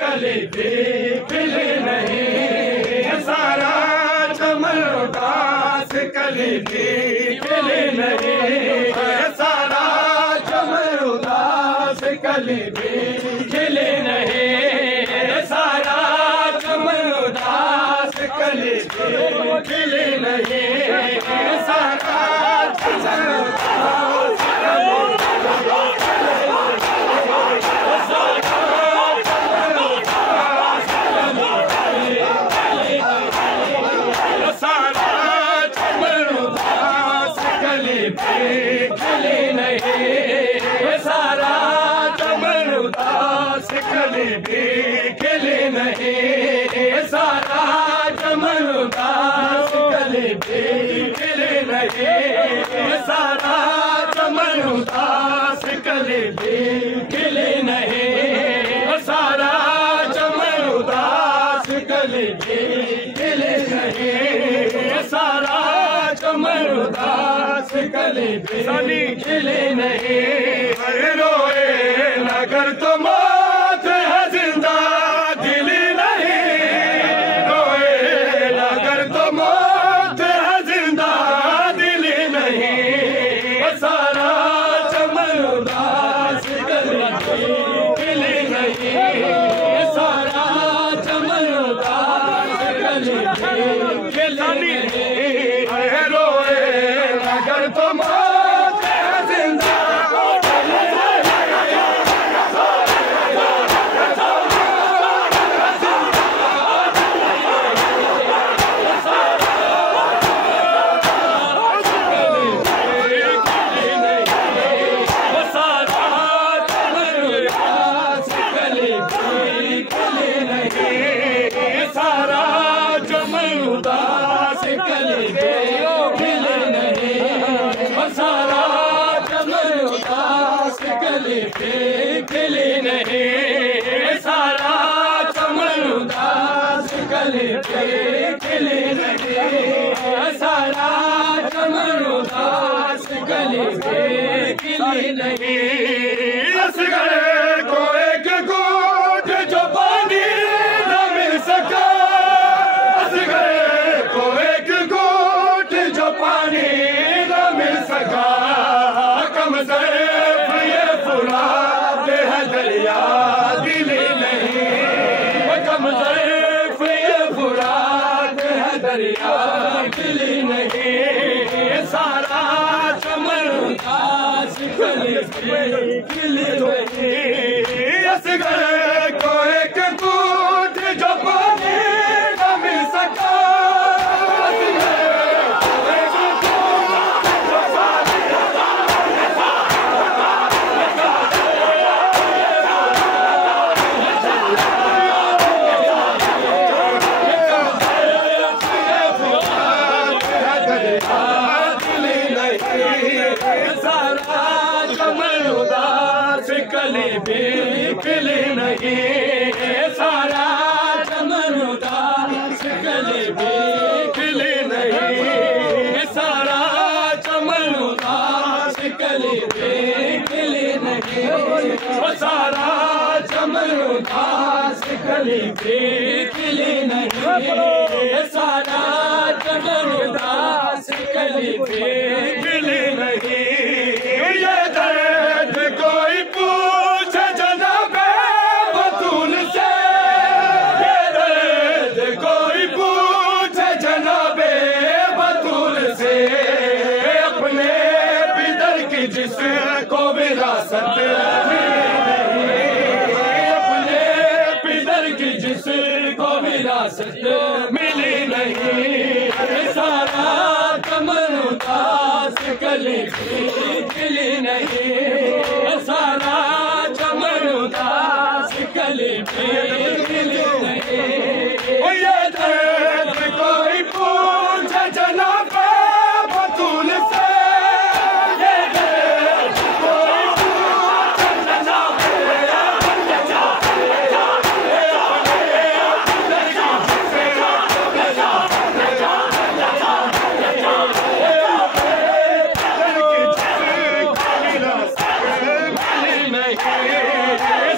कली भी खिली नहीं, सारा चमन उदास कली भी खिली नहीं, सारा चमन उदास कली भी खिली नहीं, सारा चमन उदास कली भी खिली नहीं, सारा चमन उदास खिली नहीं, सारा चमन उदास कली भी खिली नहीं, सारा चमन उदास कली भी खिली नहीं, सारा चमन उदास कली भी खिली नहीं, सारा चमन उदास कली भी खिली नहीं, सारा चमन उदास कली भी खिली नहीं, रोए नगर तो मौत है जिंदा दिली नहीं, रोए नगर तो मौत है जिंदा दिली नहीं, सारा चमन उदास कली भी खिली नहीं, सारा चमन उदास कली भी खिली नहीं, रोए नगर तो मौत है जिंदा खिली नहीं, सारा चमन उदास कली भी खिली नहीं, सारा चमन उदास कली भी खिली नहीं, असगर को एक घूंट जो पानी न मिल सका, असगर को एक घूंट जो पानी न मिल सका, कम से फुलाते हैं दरिया दिली नहीं, कम ज़र्फ़ ये फुलाते हैं दरिया दिली नहीं, सारा चमन उदास कली भी खिली नहीं, असगर को एक घूंट जो पानी न मिल सका, सारा चमन उदास कली भी खिली नहीं, सारा चमन उदास कली भी खिली नहीं, सारा चमन उदास कली भी खिली नहीं, सारा चमन उदास कली भी खिली नहीं, सारा चमन उदास कली भी खिली नहीं, ये दर्द कोई पूछे जनाबे बतूल से, ये दर्द कोई पूछे जनाबे बतूल से, अपने पितर की जिसको विरासत मिली नहीं, अपने पितर की जिसको विरासत मिली नहीं, सारा चमन उदास कली भी खिली नहीं, सारा चमन उदास कली भी खिली नहीं, ये दर्द कोई पूछे जनाबे बतूल से, ये दर्द कोई पूछे जनाबे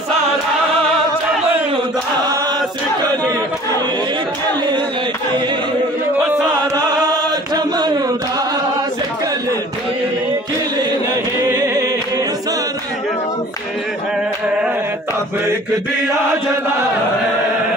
सारा चमन उदास से है, तब एक दिया जला है।